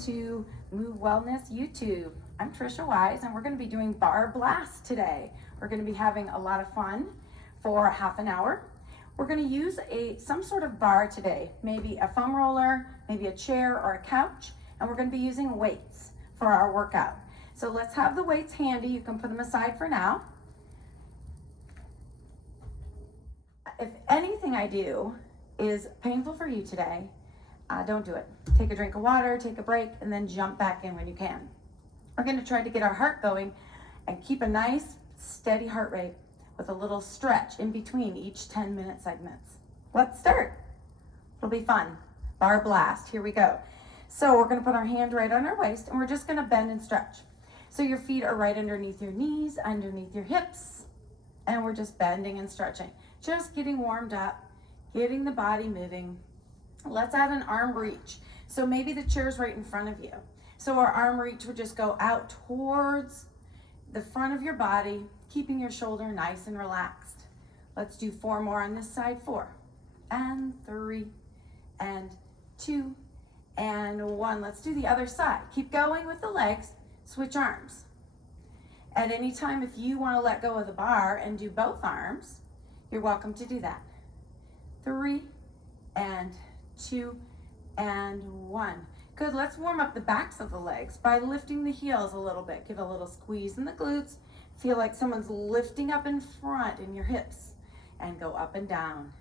to Move Wellness YouTube. I'm Tricia Wise, and we're going to be doing bar blast today. We're going to be having a lot of fun for half an hour. We're going to use some sort of bar today, maybe a foam roller, maybe a chair or a couch, and we're going to be using weights for our workout. So let's have the weights handy. You can put them aside for now. If anything I do is painful for you today, don't do it. Take a drink of water, take a break, and then jump back in when you can. We're going to try to get our heart going and keep a nice, steady heart rate with a little stretch in between each 10-minute segments. Let's start. It'll be fun. Bar blast. Here we go. So we're going to put our hand right on our waist, and we're just going to bend and stretch. So your feet are right underneath your knees, underneath your hips, and we're just bending and stretching. Just getting warmed up, getting the body moving. Let's add an arm reach. So maybe the chair's right in front of you. So our arm reach would just go out towards the front of your body, keeping your shoulder nice and relaxed. Let's do 4 more on this side. 4 and 3 and 2 and 1. Let's do the other side. Keep going with the legs. Switch arms. At any time, if you want to let go of the bar and do both arms, you're welcome to do that. 3 and 2 and 1. Good. Let's warm up the backs of the legs by lifting the heels a little bit. Give a little squeeze in the glutes. Feel like someone's lifting up in front in your hips, and go up and down.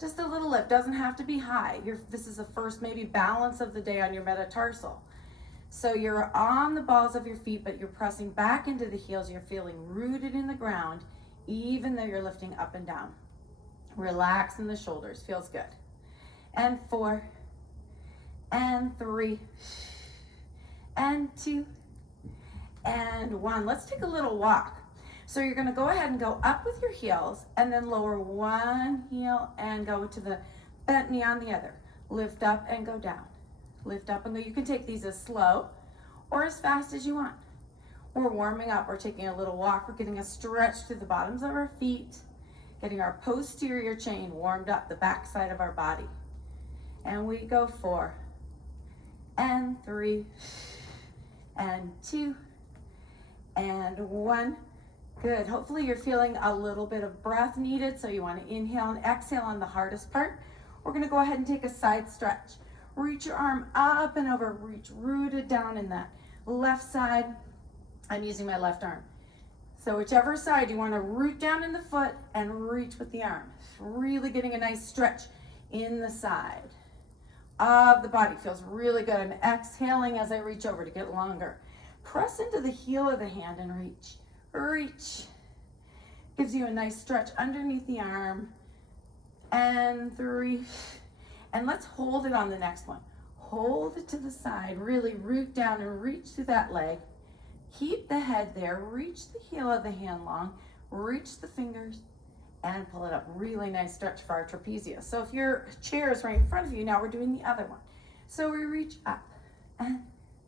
Just a little lift. Doesn't have to be high. This is the first maybe balance of the day on your metatarsal. So you're on the balls of your feet, but you're pressing back into the heels. You're feeling rooted in the ground, even though you're lifting up and down. Relax in the shoulders. Feels good. And 4 and 3 and 2 and 1. Let's take a little walk. So you're going to go ahead and go up with your heels, and then lower one heel and go to the bent knee on the other. Lift up and go down. Lift up and go. You can take these as slow or as fast as you want. We're warming up. We're taking a little walk. We're getting a stretch through the bottoms of our feet, getting our posterior chain warmed up, the back side of our body. And we go 4 and 3 and 2 and 1. Good. Hopefully you're feeling a little bit of breath needed, so you want to inhale and exhale on the hardest part. We're going to go ahead and take a side stretch. Reach your arm up and over. Reach rooted down in that left side. I'm using my left arm. So whichever side, you want to root down in the foot and reach with the arm. Really getting a nice stretch in the side of the body. Feels really good. I'm exhaling as I reach over to get longer. Press into the heel of the hand and reach. Reach. Gives you a nice stretch underneath the arm. And 3. And let's hold it on the next one. Hold it to the side. Really root down and reach through that leg. Keep the head there. Reach the heel of the hand long. Reach the fingers and pull it up. Really nice stretch for our trapezius. So if your chair is right in front of you, now we're doing the other one. So we reach up and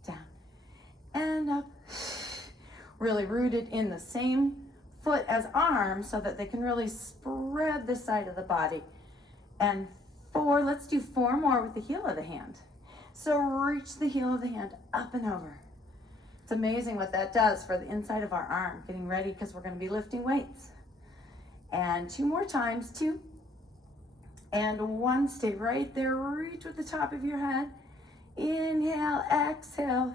down and up. Really rooted in the same foot as arms so that they can really spread the side of the body. And 4, let's do 4 more with the heel of the hand. So reach the heel of the hand up and over. It's amazing what that does for the inside of our arm. Getting ready because we're going to be lifting weights. And 2 more times. 2 and 1. Stay right there. Reach with the top of your head. Inhale, exhale.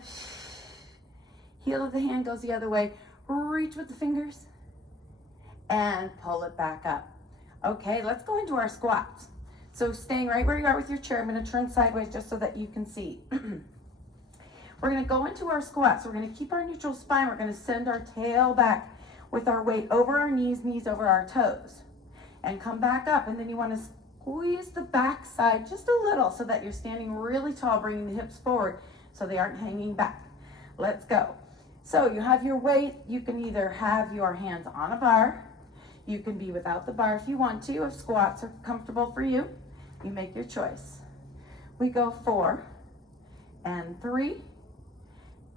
Heel of the hand goes the other way. Reach with the fingers and pull it back up. Okay, let's go into our squats. So staying right where you are with your chair, I'm going to turn sideways just so that you can see. We're going to go into our squats. We're going to keep our neutral spine. We're going to send our tail back with our weight over our knees, knees over our toes. And come back up. And then you want to squeeze the back side just a little so that you're standing really tall, bringing the hips forward so they aren't hanging back. Let's go. So you have your weight. You can either have your hands on a bar. You can be without the bar if you want to. If squats are comfortable for you, you make your choice. We go 4 and 3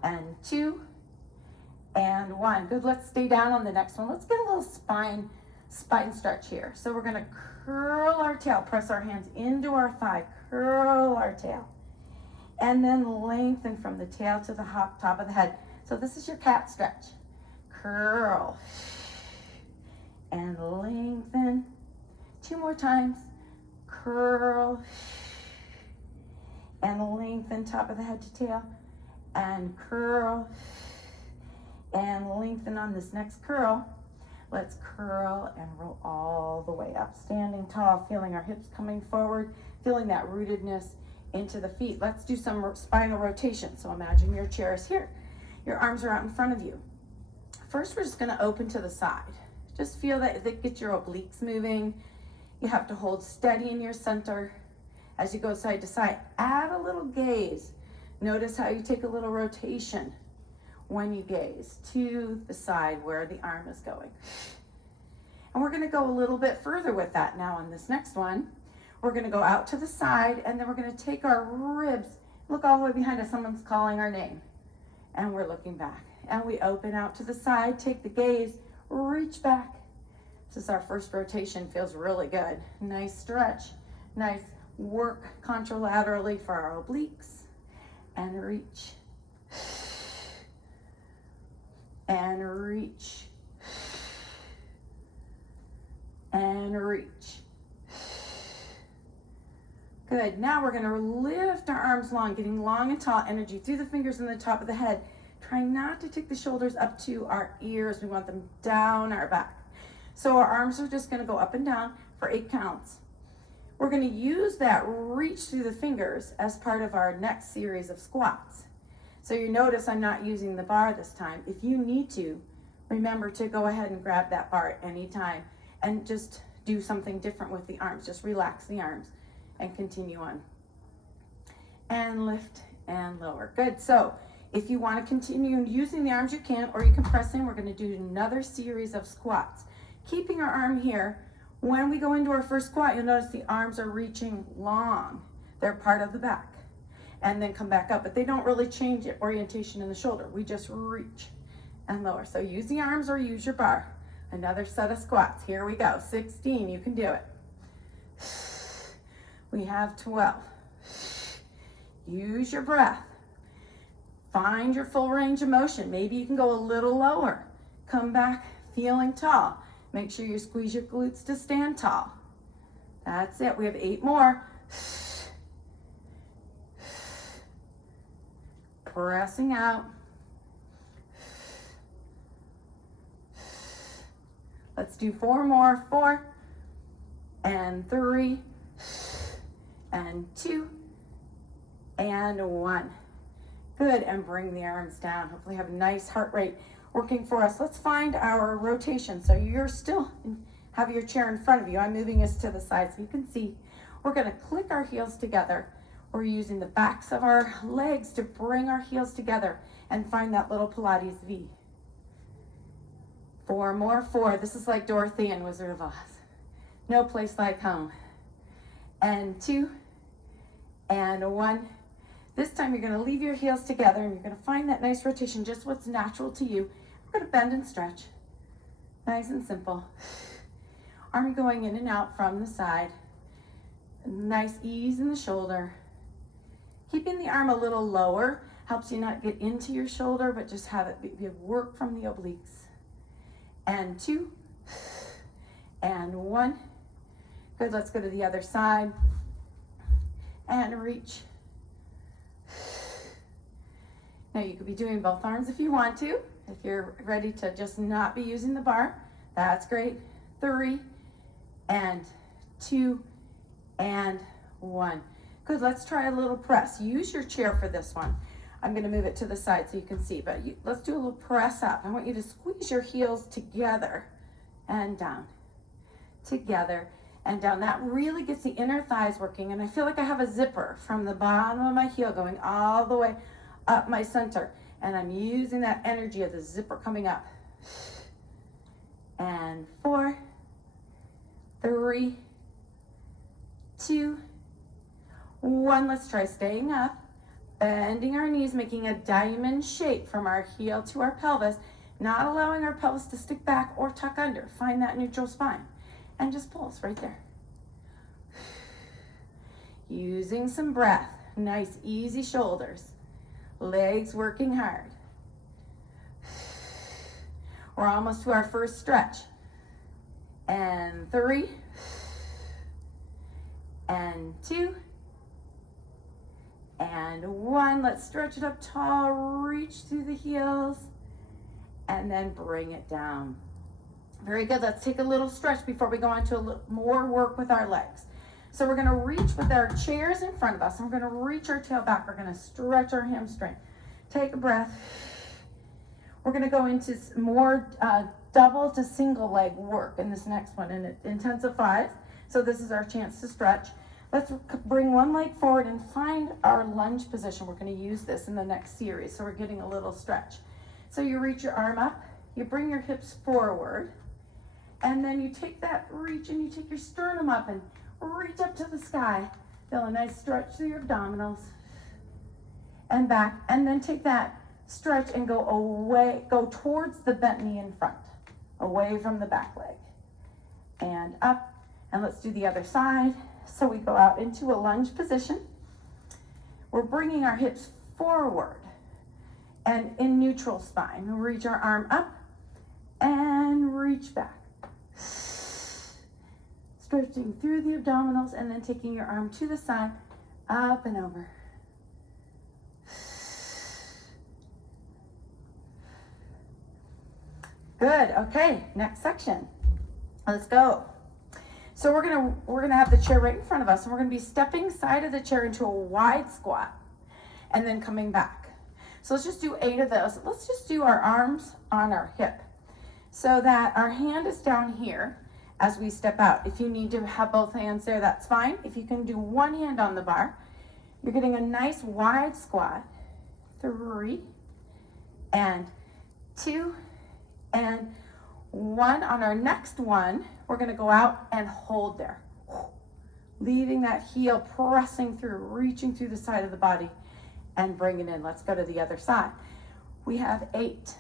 and 2 and 1. Good. Let's stay down on the next one. Let's get a little spine stretch here. So we're going to curl our tail, press our hands into our thigh, curl our tail. And then lengthen from the tail to the top of the head. So this is your cat stretch. Curl. And lengthen. 2 more times. Curl. And lengthen top of the head to tail. And curl. And lengthen on this next curl. Let's curl and roll all the way up. Standing tall, feeling our hips coming forward, feeling that rootedness into the feet. Let's do some spinal rotation. So imagine your chair is here. Your arms are out in front of you. First, we're just gonna open to the side. Just feel that get your obliques moving. You have to hold steady in your center as you go side to side. Add a little gaze. Notice how you take a little rotation when you gaze to the side where the arm is going. And we're gonna go a little bit further with that now on this next one. We're gonna go out to the side, and then we're gonna take our ribs, look all the way behind us, someone's calling our name. And we're looking back. And we open out to the side, take the gaze, reach back. This is our first rotation, feels really good. Nice stretch, nice work contralaterally for our obliques. And reach. And reach. And reach. Good. Now we're going to lift our arms long, getting long and tall, energy through the fingers and the top of the head. Trying not to take the shoulders up to our ears. We want them down our back. So our arms are just going to go up and down for 8 counts. We're going to use that reach through the fingers as part of our next series of squats. So you notice I'm not using the bar this time. If you need to, remember to go ahead and grab that bar at any time and just do something different with the arms. Just relax the arms and continue on. And lift and lower. Good. So if you want to continue using the arms, you can, or you can press in. We're going to do another series of squats. Keeping our arm here. When we go into our first squat, you'll notice the arms are reaching long. They're part of the back. And then come back up, but they don't really change the orientation in the shoulder. We just reach and lower. So use the arms or use your bar. Another set of squats. Here we go. 16, you can do it. We have 12. Use your breath. Find your full range of motion. Maybe you can go a little lower. Come back feeling tall. Make sure you squeeze your glutes to stand tall. That's it. We have 8 more. Pressing out. Let's do 4 more. 4 and 3 and 2 and 1. Good. And bring the arms down. Hopefully have a nice heart rate working for us. Let's find our rotation. So you're still have your chair in front of you. I'm moving us to the side so you can see. We're going to click our heels together. We're using the backs of our legs to bring our heels together and find that little Pilates V. 4 more. 4. This is like Dorothy and Wizard of Oz. No place like home. And 2 and 1. This time you're going to leave your heels together and you're going to find that nice rotation, just what's natural to you. We're going to bend and stretch. Nice and simple. Arm going in and out from the side. Nice ease in the shoulder. Keeping the arm a little lower helps you not get into your shoulder, but just have it be work from the obliques. And 2 and 1. Good, let's go to the other side. And reach. Now you could be doing both arms if you want to. If you're ready to just not be using the bar, that's great. 3 and 2 and 1. Good, let's try a little press. Use your chair for this one. I'm going to move it to the side so you can see, but let's do a little press up. I want you to squeeze your heels together and down, together and down. That really gets the inner thighs working, and I feel like I have a zipper from the bottom of my heel going all the way up my center, and I'm using that energy of the zipper coming up. And 4, 3, 2, 1. Let's try staying up, bending our knees, making a diamond shape from our heel to our pelvis, not allowing our pelvis to stick back or tuck under. Find that neutral spine and just pulse right there. Using some breath. Nice, easy shoulders. Legs working hard. We're almost to our first stretch. And 3. And 2. And 1. Let's stretch it up tall. Reach through the heels. And then bring it down. Very good. Let's take a little stretch before we go on to a little more work with our legs. So we're going to reach with our chairs in front of us. And we're going to reach our tail back. We're going to stretch our hamstring. Take a breath. We're going to go into more double to single leg work in this next one. And it intensifies. So this is our chance to stretch. Let's bring one leg forward and find our lunge position. We're going to use this in the next series. So we're getting a little stretch. So you reach your arm up. You bring your hips forward. And then you take that reach and you take your sternum up and reach up to the sky. Feel a nice stretch through your abdominals and back. And then take that stretch and go away, go towards the bent knee in front, away from the back leg. And up. And let's do the other side. So we go out into a lunge position. We're bringing our hips forward and in neutral spine. We'll reach our arm up and reach back. Stretching through the abdominals and then taking your arm to the side, up and over. Good. Okay, next section. Let's go. So we're gonna have the chair right in front of us, and we're gonna be stepping side of the chair into a wide squat, and then coming back. So let's just do 8 of those. Let's just do our arms on our hip, so that our hand is down here as we step out. If you need to have both hands there, that's fine. If you can do one hand on the bar, you're getting a nice wide squat. 3 and 2 and 1. On our next one, we're going to go out and hold there, leaving that heel pressing through, reaching through the side of the body and bring it in. Let's go to the other side. We have 8,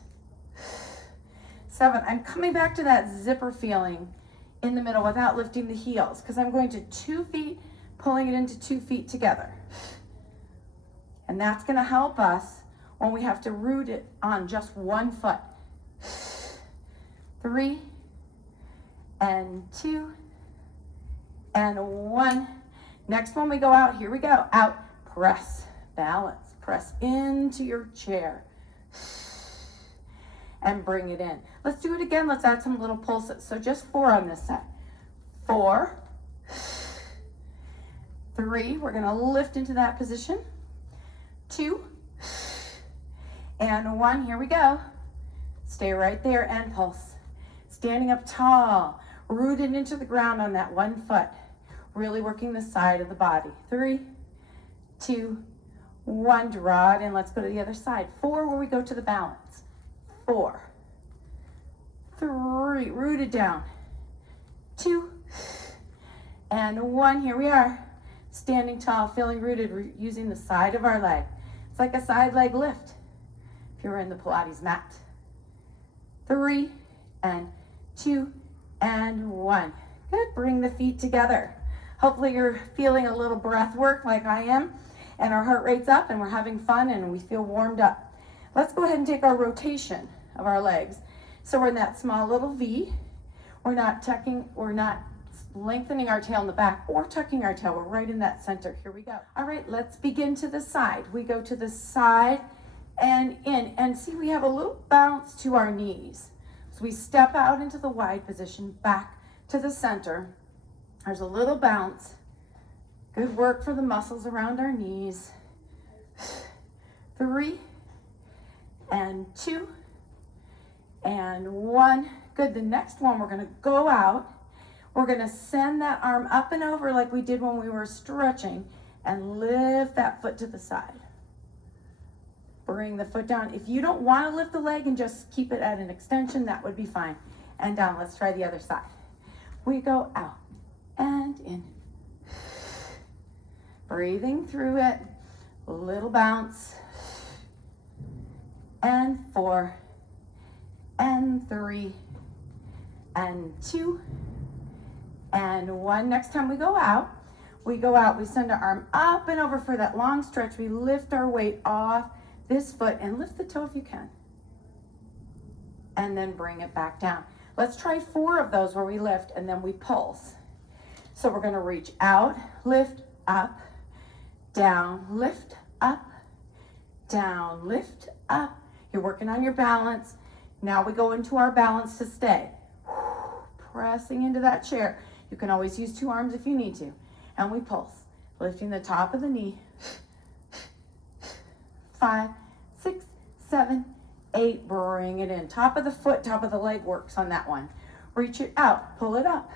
7. I'm coming back to that zipper feeling in the middle without lifting the heels, because I'm going to 2 feet, pulling it into 2 feet together. And that's going to help us when we have to root it on just 1 foot. 3 and 2 and 1. Next one we go out, here we go. Out, press, balance, press into your chair. And bring it in. Let's do it again. Let's add some little pulses. So just 4 on this side. 4, 3. We're going to lift into that position. 2 and 1. Here we go. Stay right there and pulse. Standing up tall, rooted into the ground on that 1 foot. Really working the side of the body. 3, 2, 1. Draw it in. Let's go to the other side. 4, where we go to the balance. 4, 3, rooted down. 2 and 1. Here we are, standing tall, feeling rooted, using the side of our leg. It's like a side leg lift if you're in the Pilates mat. 3 and 2 and 1. Good. Bring the feet together. Hopefully you're feeling a little breath work like I am, and our heart rate's up and we're having fun and we feel warmed up. Let's go ahead and take our rotation of our legs. So we're in that small little V. We're not lengthening our tail in the back or tucking our tail. We're right in that center. Here we go. All right, let's begin to the side. We go to the side and in. And see, we have a little bounce to our knees. So we step out into the wide position, back to the center. There's a little bounce. Good work for the muscles around our knees. 3 and 2 and 1. Good. The next one, we're going to go out. We're going to send that arm up and over like we did when we were stretching and lift that foot to the side. Bring the foot down. If you don't want to lift the leg and just keep it at an extension, that would be fine. And down. Let's try the other side. We go out and in. Breathing through it. A little bounce. And 4 and 3 and 2 and 1. Next time we go out, We go out, we send our arm up and over for that long stretch. We lift our weight off this foot and lift the toe if you can. And then bring it back down. Let's try 4 of those where we lift and then we pulse. So we're gonna reach out, lift, up, down, lift, up, down, lift, up. You're working on your balance. Now we go into our balance to stay. Pressing into that chair. You can always use 2 arms if you need to. And we pulse, lifting the top of the knee. 5, 6, 7, 8, bring it in. Top of the foot, top of the leg works on that one. Reach it out, pull it up,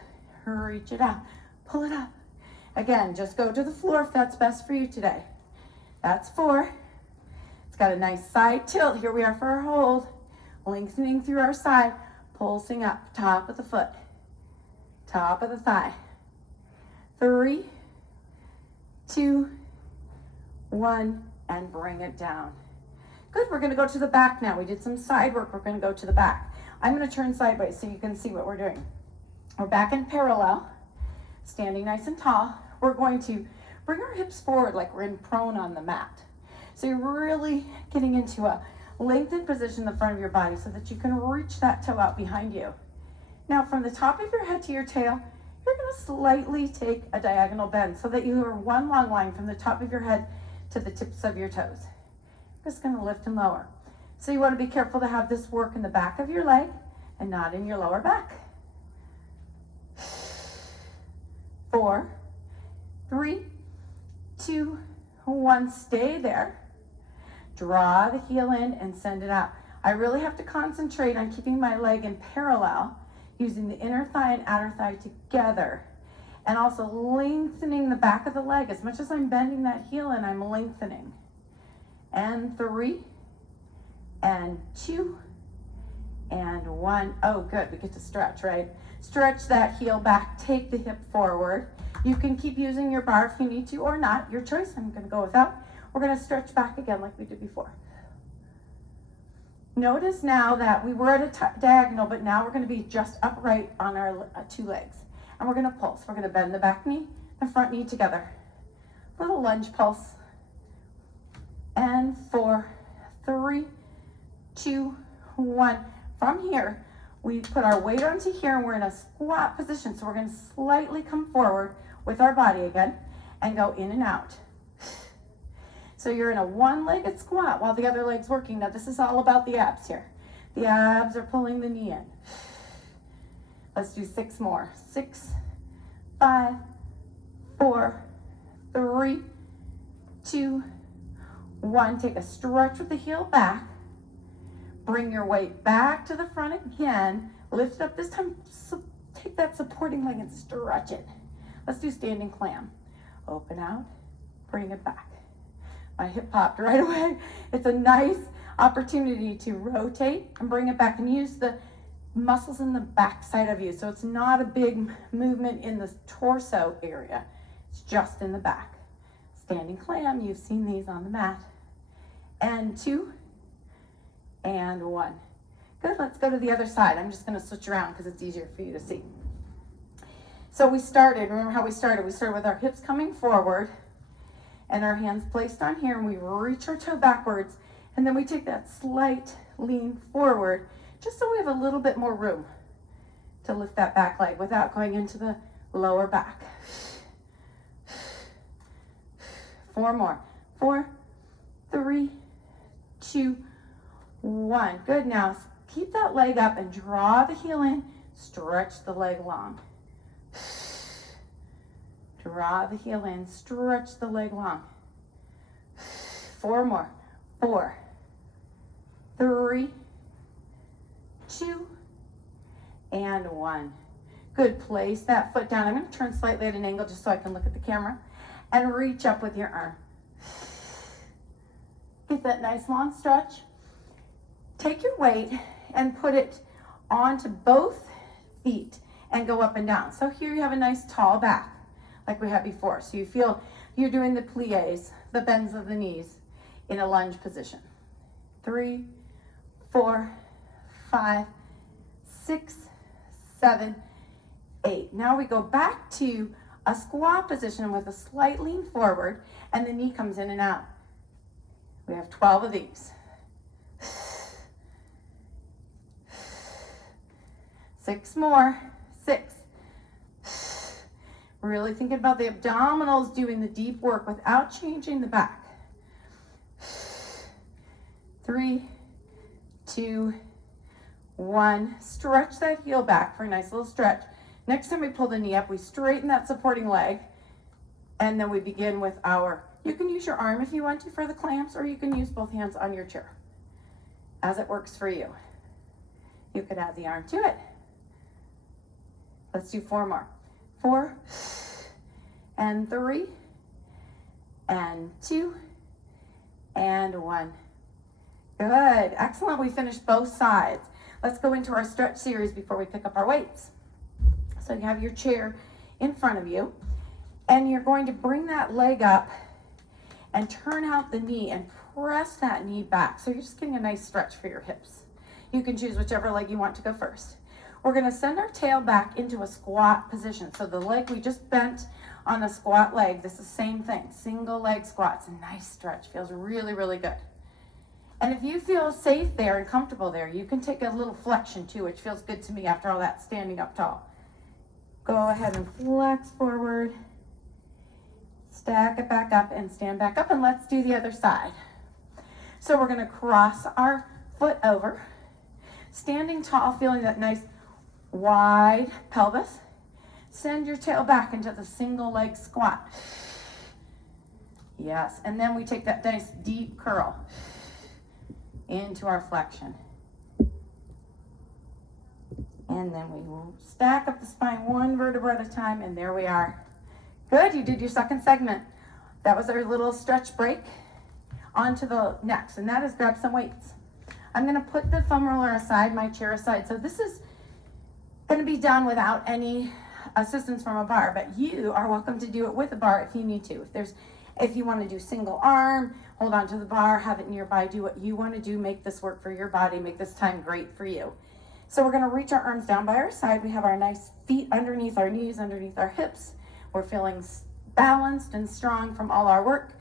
reach it out, pull it up. Again, just go to the floor if that's best for you today. That's 4. It's got a nice side tilt. Here we are for our hold. Lengthening through our side, pulsing up, top of the foot, top of the thigh. 3, 2, 1, and bring it down. Good, we're gonna go to the back now. We did some side work, we're gonna go to the back. I'm gonna turn sideways so you can see what we're doing. We're back in parallel, standing nice and tall. We're going to bring our hips forward like we're in prone on the mat. So you're really getting into a lengthened position in the front of your body so that you can reach that toe out behind you. Now from the top of your head to your tail, you're gonna slightly take a diagonal bend so that you are one long line from the top of your head to the tips of your toes. Just gonna lift and lower. So you wanna be careful to have this work in the back of your leg and not in your lower back. 4, 3, 2, 1, stay there. Draw the heel in and send it out. I really have to concentrate on keeping my leg in parallel, using the inner thigh and outer thigh together, and also lengthening the back of the leg. As much as I'm bending that heel in, I'm lengthening. And 3, and 2, and 1. Oh, good, we get to stretch, right? Stretch that heel back, take the hip forward. You can keep using your bar if you need to or not, your choice. I'm gonna go without. We're gonna stretch back again like we did before. Notice now that we were at a diagonal, but now we're gonna be just upright on our 2 legs. And we're gonna pulse. We're gonna bend the back knee, the front knee together. Little lunge pulse. And 4, 3, 2, 1. From here, we put our weight onto here and we're in a squat position. So we're gonna slightly come forward with our body again and go in and out. So you're in a one-legged squat while the other leg's working. Now this is all about the abs here. The abs are pulling the knee in. Let's do 6 more. 6, 5, 4, 3, 2, 1. Take a stretch with the heel back. Bring your weight back to the front again. Lift up this time. Take that supporting leg and stretch it. Let's do standing clam. Open out, bring it back. My hip popped right away. It's a nice opportunity to rotate and bring it back and use the muscles in the back side of you. So it's not a big movement in the torso area. It's just in the back. Standing clam, you've seen these on the mat. And 2, and 1. Good, let's go to the other side. I'm just gonna switch around because it's easier for you to see. So we started, remember how we started? We started with our hips coming forward and our hands placed on here, and we reach our toe backwards, and then we take that slight lean forward just so we have a little bit more room to lift that back leg without going into the lower back. 4 more. 4, 3, 2, 1. Good. Now keep that leg up and draw the heel in. Stretch the leg long. Draw the heel in. Stretch the leg long. 4 more. 4, 3, 2, and 1. Good. Place that foot down. I'm going to turn slightly at an angle just so I can look at the camera. And reach up with your arm. Get that nice long stretch. Take your weight and put it onto both feet and go up and down. So here you have a nice tall back like we had before. So you feel you're doing the plies, the bends of the knees in a lunge position. 3, 4, 5, 6, 7, 8. Now we go back to a squat position with a slight lean forward, and the knee comes in and out. We have 12 of these. 6 more. 6. Really thinking about the abdominals, doing the deep work without changing the back. 3, 2, 1. Stretch that heel back for a nice little stretch. Next time we pull the knee up, we straighten that supporting leg, and then we begin with our, you can use your arm if you want to for the clamps, or you can use both hands on your chair, as it works for you. You could add the arm to it. Let's do 4 more. 4, and 3, and 2, and 1. Good, excellent. We finished both sides. Let's go into our stretch series before we pick up our weights. So you have your chair in front of you, and you're going to bring that leg up and turn out the knee and press that knee back. So you're just getting a nice stretch for your hips. You can choose whichever leg you want to go first. We're going to send our tail back into a squat position. So the leg we just bent on a squat leg, this is the same thing, single leg squats. A nice stretch, feels really, really good. And if you feel safe there and comfortable there, you can take a little flexion too, which feels good to me after all that standing up tall. Go ahead and flex forward, stack it back up and stand back up, and let's do the other side. So we're going to cross our foot over, standing tall, feeling that nice wide pelvis. Send your tail back into the single leg squat. Yes, and then we take that nice deep curl into our flexion. And then we will stack up the spine 1 vertebra at a time, and there we are. Good, you did your second segment. That was our little stretch break. On to the next, and that is grab some weights. I'm going to put the foam roller aside, my chair aside. So this is going to be done without any assistance from a bar, but you are welcome to do it with a bar if you need to. If you want to do single arm, hold on to the bar, have it nearby, do what you want to do, make this work for your body, make this time great for you. So we're going to reach our arms down by our side. We have our nice feet underneath our knees, underneath our hips. We're feeling balanced and strong from all our work.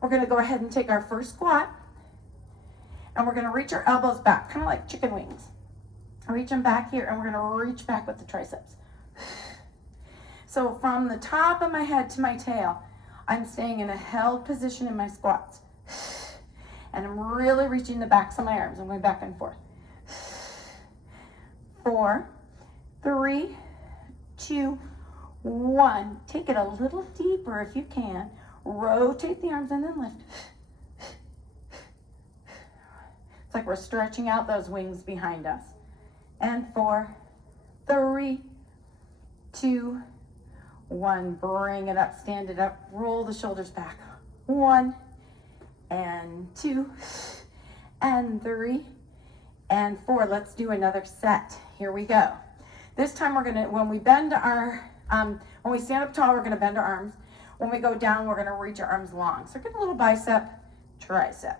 We're going to go ahead and take our first squat, and we're going to reach our elbows back, kind of like chicken wings. Reach them back here, and we're going to reach back with the triceps. So from the top of my head to my tail, I'm staying in a held position in my squats. And I'm really reaching the backs of my arms. I'm going back and forth. 4, 3, 2, 1. Take it a little deeper if you can. Rotate the arms and then lift. It's like we're stretching out those wings behind us. And 4, 3, 2, 1. Bring it up, stand it up, roll the shoulders back. 1, and 2, and 3, and 4. Let's do another set. Here we go. This time we're gonna, when we bend our, when we stand up tall, we're gonna bend our arms. When we go down, we're gonna reach our arms long. So get a little bicep, tricep.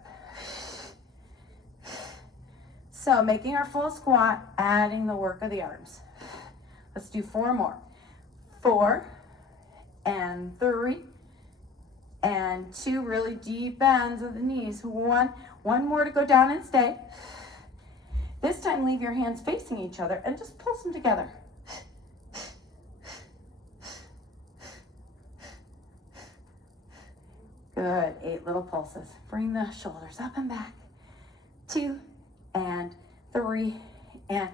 So making our full squat, adding the work of the arms. Let's do 4 more. 4, and 3, and 2, really deep bends of the knees. 1 more to go down and stay. This time leave your hands facing each other and just pulse them together. Good, 8 little pulses. Bring the shoulders up and back. 2, and 3, and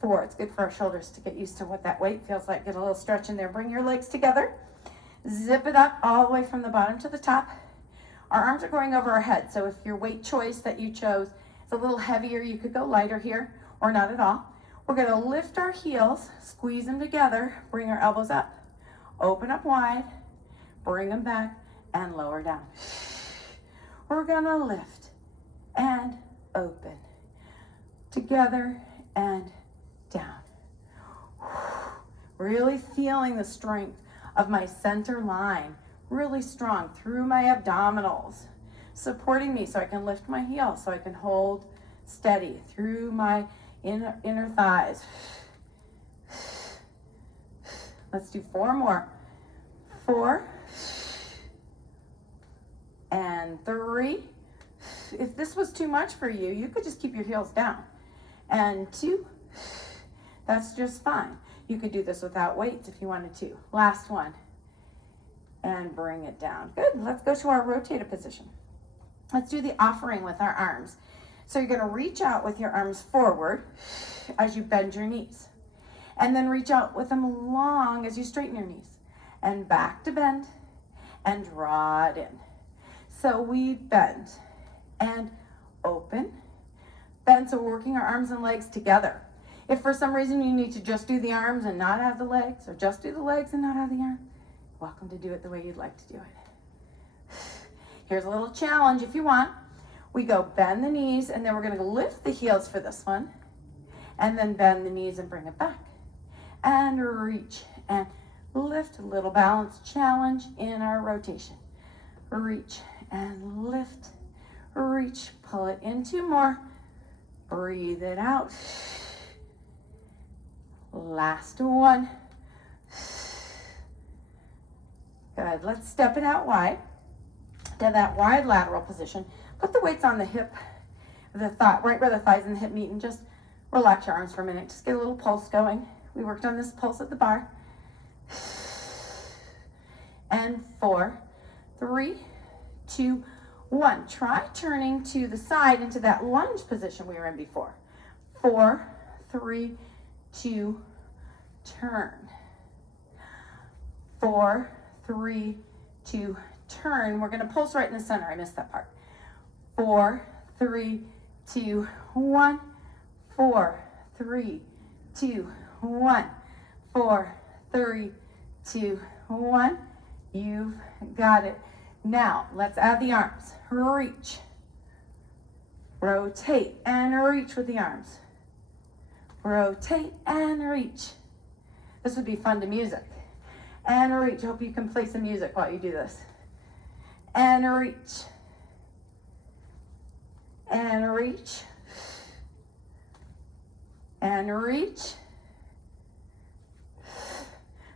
4. It's good for our shoulders to get used to what that weight feels like. Get a little stretch in there. Bring your legs together. Zip it up all the way from the bottom to the top. Our arms are going over our head, so if your weight choice that you chose is a little heavier, you could go lighter here or not at all. We're going to lift our heels, squeeze them together, bring our elbows up, open up wide, bring them back, and lower down. We're going to lift and open, together and down. Really feeling the strength of my center line, really strong through my abdominals, supporting me so I can lift my heels, so I can hold steady through my inner thighs. Let's do 4 more. 4, and 3. If this was too much for you, you could just keep your heels down. And 2, that's just fine. You could do this without weights if you wanted to. Last one, and bring it down. Good, let's go to our rotated position. Let's do the offering with our arms. So you're gonna reach out with your arms forward as you bend your knees. And then reach out with them long as you straighten your knees. And back to bend, and draw it in. So we bend, and open, bend, so we're working our arms and legs together. If for some reason you need to just do the arms and not have the legs, or just do the legs and not have the arms, welcome to do it the way you'd like to do it. Here's a little challenge if you want. We go bend the knees, and then we're gonna lift the heels for this one, and then bend the knees and bring it back. And reach, and lift, a little balance challenge in our rotation. Reach, and lift, reach, pull it in, 2 more, breathe it out. Last one. Good, let's step it out wide to that wide lateral position. Put the weights on the hip, the thigh, right where the thighs and the hip meet, and just relax your arms for a minute. Just get a little pulse going. We worked on this pulse at the bar. And 4, 3, 2, 1. Try turning to the side into that lunge position we were in before. 4, 3, 2, turn. 4, 3, 2, turn. We're going to pulse right in the center. I missed that part. 4, 3, 2, 1. 4, 3, 2, 1. 4, 3, 2, 1. You've got it. Now, let's add the arms. Reach, rotate, and reach with the arms. Rotate and reach. This would be fun to music. And reach. Hope you can play some music while you do this. And reach. And reach. And reach.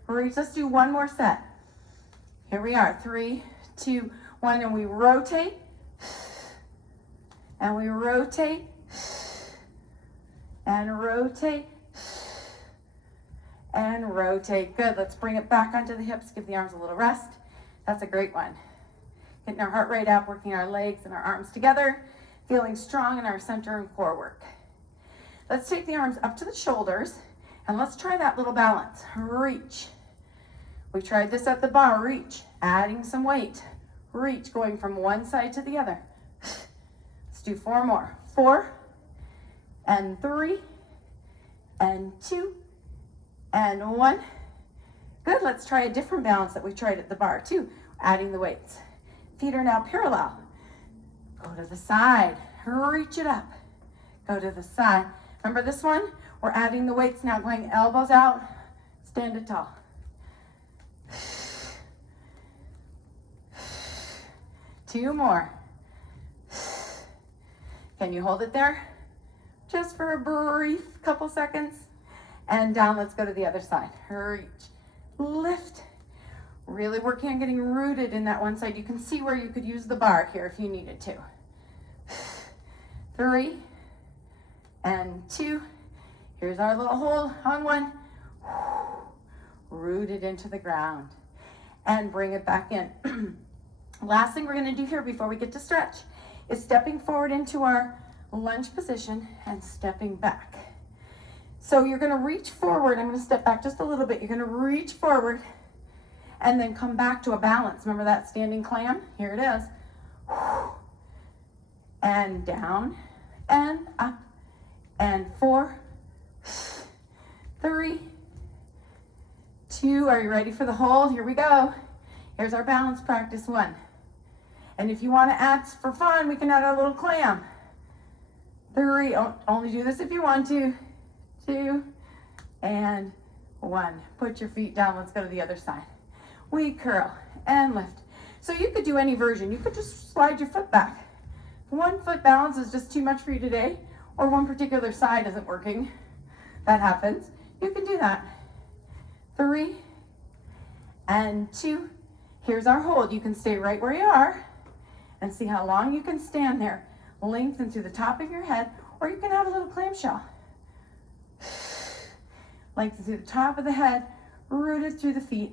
Reach. Let's do one more set. Here we are. 3, 2, 1, and we rotate. And we rotate. And rotate. And rotate. Good. Let's bring it back onto the hips. Give the arms a little rest. That's a great one. Getting our heart rate up, working our legs and our arms together, feeling strong in our center and core work. Let's take the arms up to the shoulders, and let's try that little balance. Reach. We tried this at the bar. Reach. Adding some weight. Reach. Going from one side to the other. Let's do 4 more. 4, and 3, and 2, and 1. Good. Let's try a different balance that we tried at the bar too. Adding the weights. Feet are now parallel. Go to the side. Reach it up. Go to the side. Remember this one? We're adding the weights now, going elbows out. Stand it tall. 2 more. Can you hold it there? Just for a brief couple seconds. And down, let's go to the other side. Reach, lift. Really working on getting rooted in that one side. You can see where you could use the bar here if you needed to. 3, and 2. Here's our little hold on 1. Rooted into the ground. And bring it back in. Last thing we're going to do here before we get to stretch is stepping forward into our lunge position and stepping back. So you're going to reach forward. I'm going to step back just a little bit. You're going to reach forward and then come back to a balance. Remember that standing clam? Here it is. And down and up and 4, 3, 2. Are you ready for the hold? Here we go. Here's our balance practice 1. And if you want to add for fun, we can add a little clam. 3. Only do this if you want to. 2 and 1. Put your feet down. Let's go to the other side. We curl and lift. So you could do any version. You could just slide your foot back. If 1 foot balance is just too much for you today, or one particular side isn't working, that happens, you can do that. 3 and 2 Here's our hold. You can stay right where you are and see how long you can stand there. Lengthen through the top of your head, or you can have a little clamshell. Lengthen through the top of the head, rooted through the feet.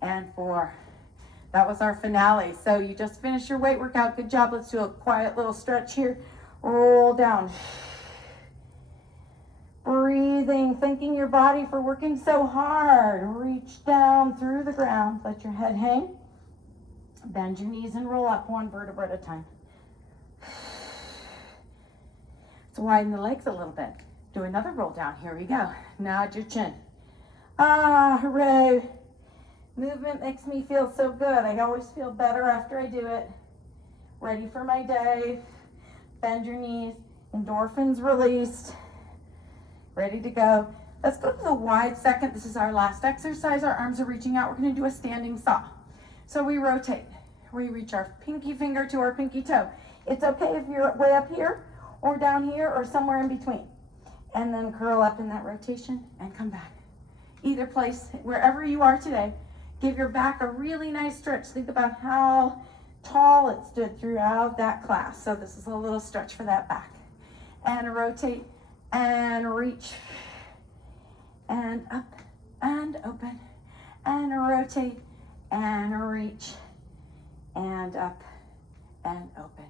And 4. That was our finale. So you just finished your weight workout. Good job. Let's do a quiet little stretch here. Roll down. Breathing, thanking your body for working so hard. Reach down through the ground. Let your head hang. Bend your knees and roll up 1 vertebra at a time. Let's widen the legs a little bit. Do another roll down. Here we go. Nod your chin. Ah, hooray. Movement makes me feel so good. I always feel better after I do it. Ready for my day. Bend your knees. Endorphins released. Ready to go. Let's go to the wide second. This is our last exercise. Our arms are reaching out. We're going to do a standing saw. So we rotate. We reach our pinky finger to our pinky toe. It's okay if you're way up here or down here or somewhere in between. And then curl up in that rotation and come back. Either place, wherever you are today, give your back a really nice stretch. Think about how tall it stood throughout that class. So this is a little stretch for that back. And rotate. And reach, and up, and open, and rotate, and reach, and up, and open.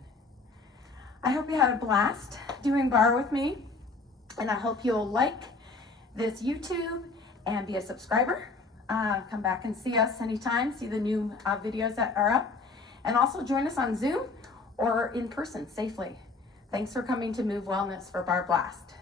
I hope you had a blast doing Barre with me, and I hope you'll like this YouTube and be a subscriber. Come back and see us anytime, see the new videos that are up, and also join us on Zoom or in person safely. Thanks for coming to Move Wellness for Barre Blast.